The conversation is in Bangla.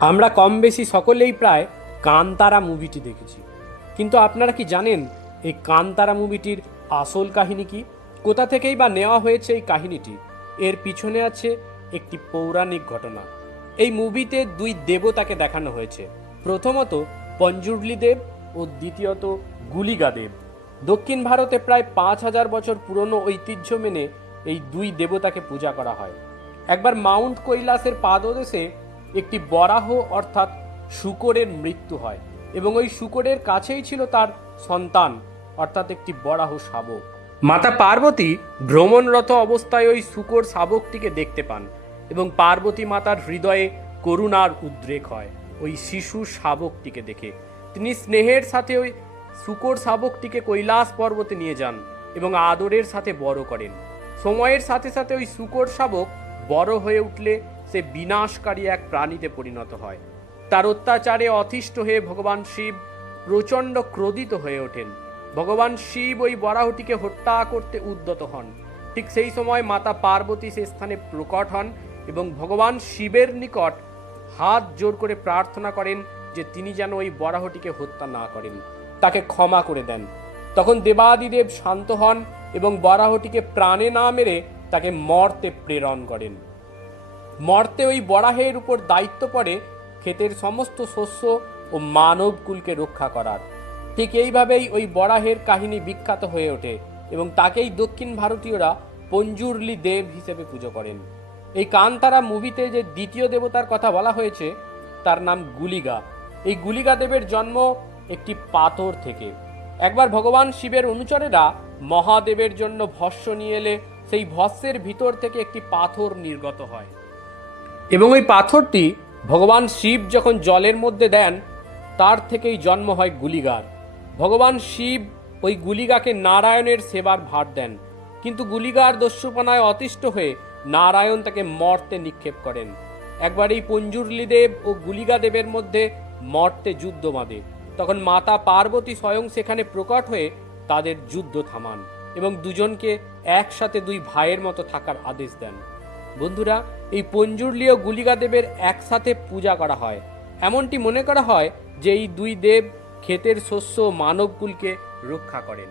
আমরা কম বেশি সকলেই প্রায় কান্তারা মুভিটি দেখেছি, কিন্তু আপনারা কি জানেন এই কান্তারা মুভিটির আসল কাহিনী কি? কোথা থেকেই বা নেওয়া হয়েছে এই কাহিনীটি? এর পিছনে আছে একটি পৌরাণিক ঘটনা। এই মুভিতে দুই দেবতাকে দেখানো হয়েছে, প্রথমত পঞ্জুর্লি দেব ও দ্বিতীয়ত গুলিগা দেব। দক্ষিণ ভারতে প্রায় ৫,০০০ বছর পুরনো ঐতিহ্য মেনে এই দুই দেবতাকে পূজা করা হয়। একবার মাউন্ট কৈলাসের পাদদেশে একটি বরাহ অর্থাৎ শূকরের মৃত্যু হয় এবং ওই শূকরের কাছেই ছিল তার সন্তান অর্থাৎ একটি বরাহ শাবক। মাতা পার্বতী ভ্রমণরত অবস্থায় ওই শূকর শাবকটিকে দেখতে পান এবং পার্বতী মাতার হৃদয়ে করুণার উদ্রেক হয় ওই শিশু শাবকটিকে দেখে। তিনি স্নেহের সাথে ওই শূকর শাবকটিকে কৈলাস পর্বতে নিয়ে যান এবং আদরের সাথে বড় করেন। সময়ের সাথে সাথে ওই শূকর শাবক বড় হয়ে উঠলে সে বিনাশকারী এক প্রাণীতে পরিণত হয়। তার অত্যাচারে অতিষ্ঠ হয়ে ভগবান শিব প্রচণ্ড ক্রোধিত হয়ে ওঠেন। ভগবান শিব ওই বরাহটিকে হত্যা করতে উদ্যত হন। ঠিক সেই সময় মাতা পার্বতী সে স্থানে প্রকট হন এবং ভগবান শিবের নিকট হাত জোর করে প্রার্থনা করেন যে তিনি যেন ওই বরাহটিকে হত্যা না করেন, তাকে ক্ষমা করে দেন। তখন দেবাদিদেব শান্ত হন এবং বরাহটিকে প্রাণে না মেরে তাকে মর্তে প্রেরণ করেন। মর্তে ওই বরাহের উপর দায়িত্ব পড়ে ক্ষেতের সমস্ত শস্য ও মানবকুলকে রক্ষা করার। ঠিক এইভাবেই ওই বরাহের কাহিনী বিখ্যাত হয়ে ওঠে এবং তাকেই দক্ষিণ ভারতীয়রা পঞ্জুর্লি দেব হিসেবে পুজো করেন। এই কান্তারা মুভিতে যে দ্বিতীয় দেবতার কথা বলা হয়েছে তার নাম গুলিগা। এই গুলিগা দেবের জন্ম একটি পাথর থেকে। একবার ভগবান শিবের অনুচরেরা মহাদেবের জন্য ভস্য নিয়ে এলে সেই ভস্যের ভিতর থেকে একটি পাথর নির্গত হয় এবং ওই পাথরটি ভগবান শিব যখন জলের মধ্যে দেন তার থেকেই জন্ম হয় গুলিগার। ভগবান শিব ওই গুলিগাকে নারায়ণের সেবার ভার দেন, কিন্তু গুলিগার দস্যুপনায় অতিষ্ঠ হয়ে নারায়ণ তাকে মর্তে নিক্ষেপ করেন। একবার এই পঞ্জুর্লি দেব ও গুলিগা দেবের মধ্যে মর্তে যুদ্ধ বাঁধে। তখন মাতা পার্বতী স্বয়ং সেখানে প্রকট হয়ে তাদের যুদ্ধ থামান এবং দুজনকে একসাথে দুই ভাইয়ের মতো থাকার আদেশ দেন। বন্ধুরা, এই পঞ্জুর্লি ও গুলিগা দেবের একসাথে পূজা করা হয়। এমনটি মনে করা হয় যে এই দুই দেব ক্ষেতের শস্য মানবকুলকে রক্ষা করেন।